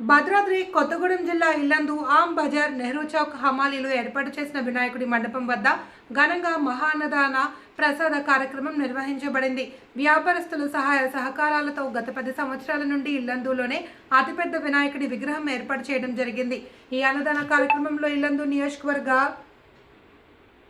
భద్రాద్రి కొత్తగూడెం జిల్లా ఇల్లందు ఆమ్ బజార్ నెహ్రూ చౌక్ హమాలీలో ఏర్పాటు చేసిన వినాయకుడి మండపం వద్ద ఘనంగా మహాన్నదాన ప్రసాద కార్యక్రమం నిర్వహించబడింది. వ్యాపారస్తుల సహాయ సహకారాలతో గత పది సంవత్సరాల నుండి ఇల్లందులోనే అతిపెద్ద వినాయకుడి విగ్రహం ఏర్పాటు చేయడం జరిగింది. ఈ అన్నదాన కార్యక్రమంలో ఇల్లందు నియోజకవర్గ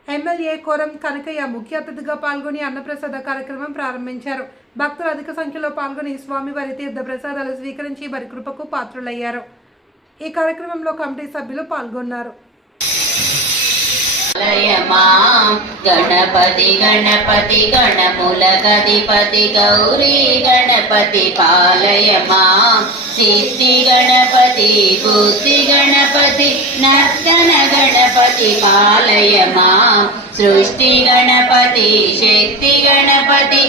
ఎమ్మెల్యే కోరం కనకయ్య ముఖ్య అతిథిగా పాల్గొని అన్నప్రసాద కార్యక్రమం ప్రారంభించారు. భక్తులు అధిక సంఖ్యలో పాల్గొని స్వామివారి తీర్థ ప్రసాదాలు స్వీకరించి వారి కృపకు పాత్రులయ్యారు. ఈ కార్యక్రమంలో కమిటీ సభ్యులు పాల్గొన్నారు. గణపతి గణపతి గణపతి గణములకధిపతి గౌరీ గణపతి పాలయ మాం సిద్ధి గణపతి బుద్ధి గణపతి నర్తన గణపతి పాలయమా? సృష్టి గణపతి శక్తి గణపతి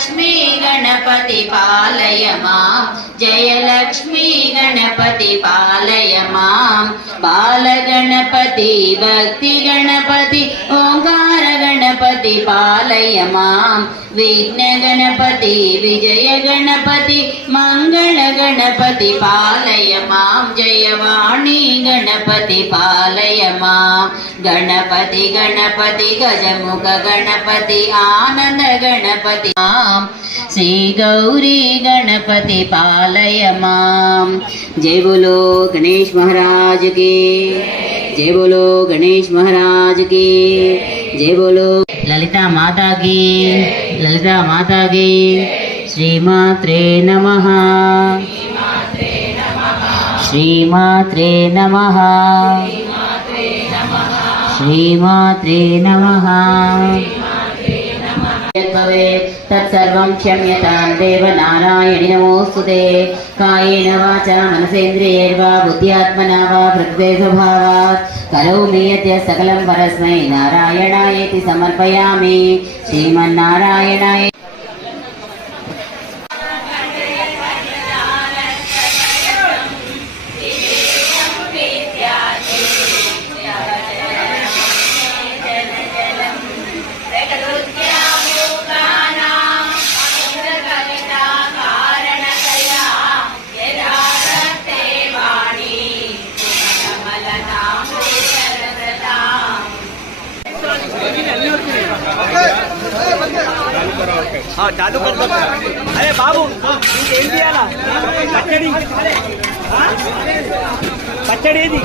లక్ష్మీ గణపతి పాలయ మాం జయలక్ష్మీ గణపతి పాలయ మాం బాల గణపతి భక్తి గణపతి ఓంకార గణపతి పాలయ మాం విఘ్న గణపతి విజయ గణపతి మంగళ గణపతి పాలయ మాం జయవాణి గణపతి పాలయ మాం గణపతి मां श्रीगौरी गणपति पालय मां जय बोलो गणेश महाराज के जय बोलो गणेश महाराज के जय बोलो ललिता माता की ललिता माता की श्रीमात्रे नमः श्रीमात्रे नमः श्रीमात्रे नमः తత్సర్వం క్షమ్యతాం దేవ నారాయణి నమోస్తుతే కాయేన వాచ మనసేంద్రియైర్వా బుద్ధ్యాత్మనా వా ప్రకృతే స్వభావాత్ కరోమి యద్య సకలం పరస్మై నారాయణాయేతి సమర్పయామి శ్రీమన్నారాయణాయ चालू कर दो अरे बाबू ఇంకేం చేయాలా పచ్చడి ఆ? పచ్చడి ఏది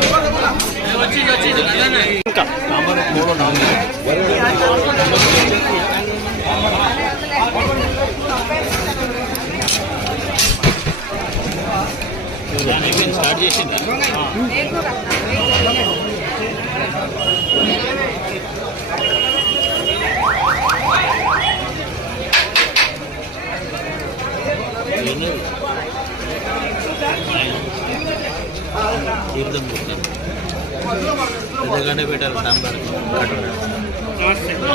తీర్థం పెట్టారు పెద్దగానే పెట్టారు సాంబార్ వచ్చిందా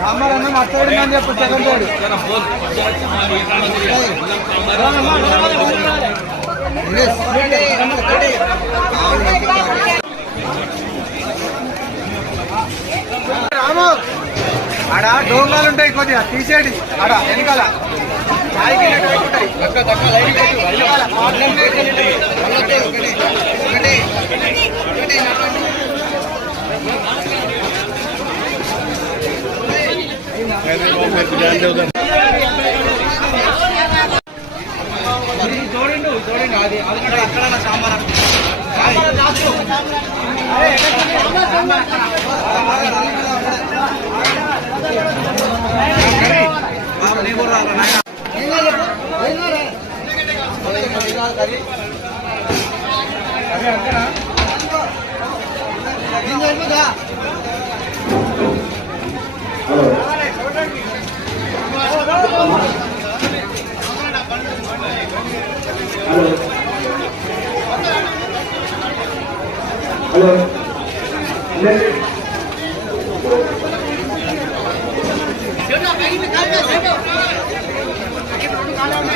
రామారావు మాట్లాడిందని చెప్పు జగన్ గారు రాము ఆడ డోంగాలు ఉంటాయి కొద్దిగా తీసేది ఆడ వెనకాల. చాయ్ చూడండి Palabra.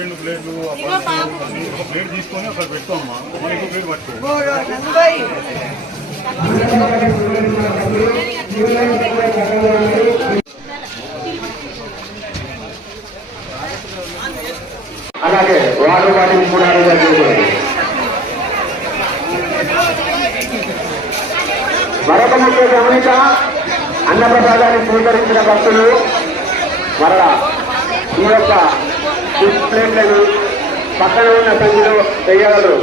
రెండు ప్లేట్లు ఒక ప్లేట్ తీసుకొని అక్కడ పెట్టుకోమ్మా మళ్ళీ ఇంకో ప్లేట్ పట్టుకో. అలాగే వాటర్ బాటిల్ కూడా మరొక ముఖ్య గమనిక అన్నప్రసాదాన్ని స్వీకరించిన భక్తులు మరలా ఈ యొక్క ప్లేట్లను పక్కన ఉన్న సంఖ్యలో వేయగలరు.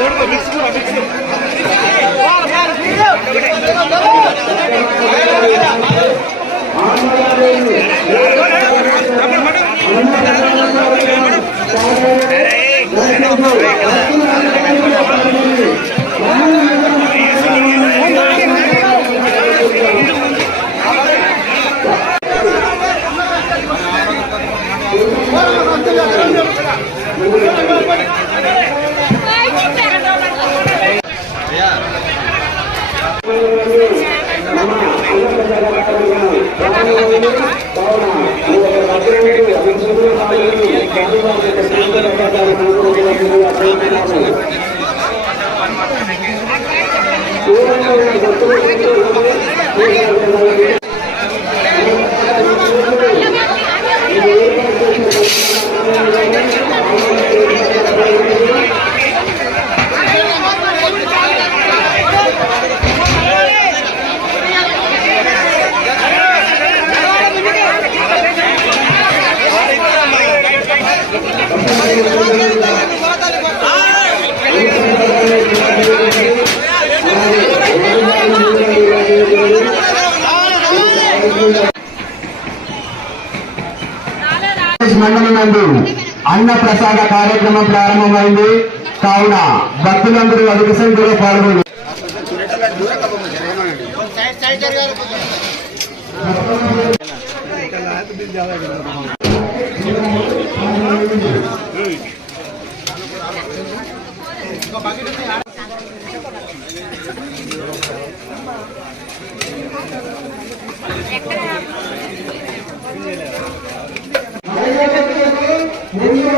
దొడుకో యొక్క కూడా మిక్స్ అన్న ప్రసాద కార్యక్రమం ప్రారంభమైంది. కావున భక్తులందరూ అధిక సంఖ్యలో పాల్గొన్నారు ఎక్కడ?